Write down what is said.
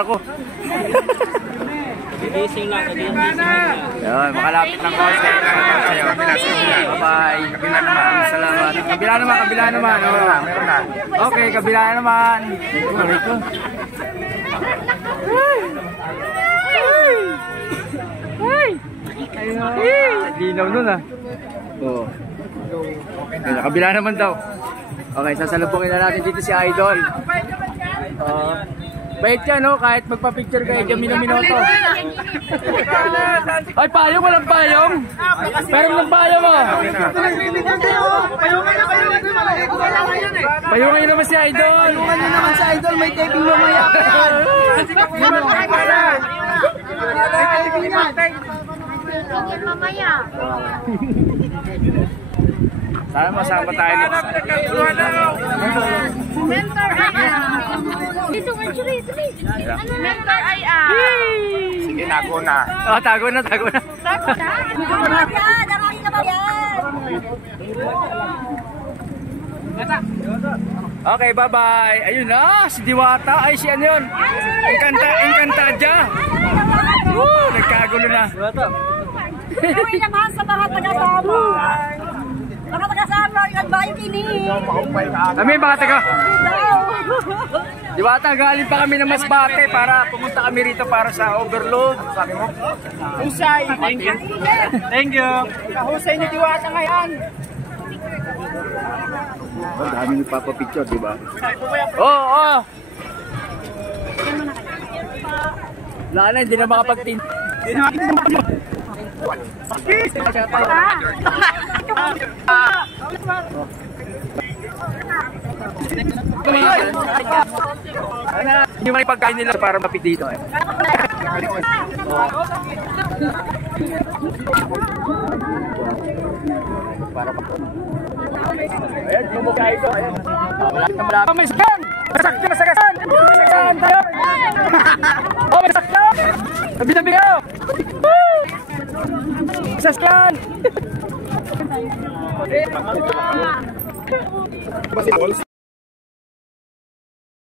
Ako. Gising lang, gising lang. Yan, makalapit ng konti. Bye-bye. Kabila naman. Salamat. Kabila naman. Meron na. Okay, kabila naman. Dinaw nun ah. Oo. Kabila naman daw. Okay, sasalubungin na natin dito si Idol. Bait ka, no? Kahit magpa-picture kayo, Minoto. Ay, payong, walang payong. Pero walang payong, oh. Payungan nyo naman si Idol. Payungan nyo naman si Idol, may taping mamaya. Sana masama tayo nito. Mentor dito, tuloy. Mentor Sige, tago na. Oh, tago na. Tago na? Darami na ba yan? Okay, bye-bye. Ayun na, si Diwata. Ay, si ano yun? Encantadia. Nagkagulo na. Uy naman sa mga taga-sama. Mga taga-sama, ingat ba yung kinig? Kami, mga taga. Diwata, galing pa kami ng Masbate para pumunta kami rito para sa overload. Sabi mo? Husay. Thank you. Husay ni Diwata ngayon. Oh, dami nagpapapicture, di ba? Oo. Wala na, hindi na makapagtin. Hindi mo ipagkain nila para mapit dito eh. Ayan, lumukay ko. Malapit na malapit. May sakyan! Masakyan! Tayo! Oh, may sakyan! Tabi-tabi kayo! Sakyan!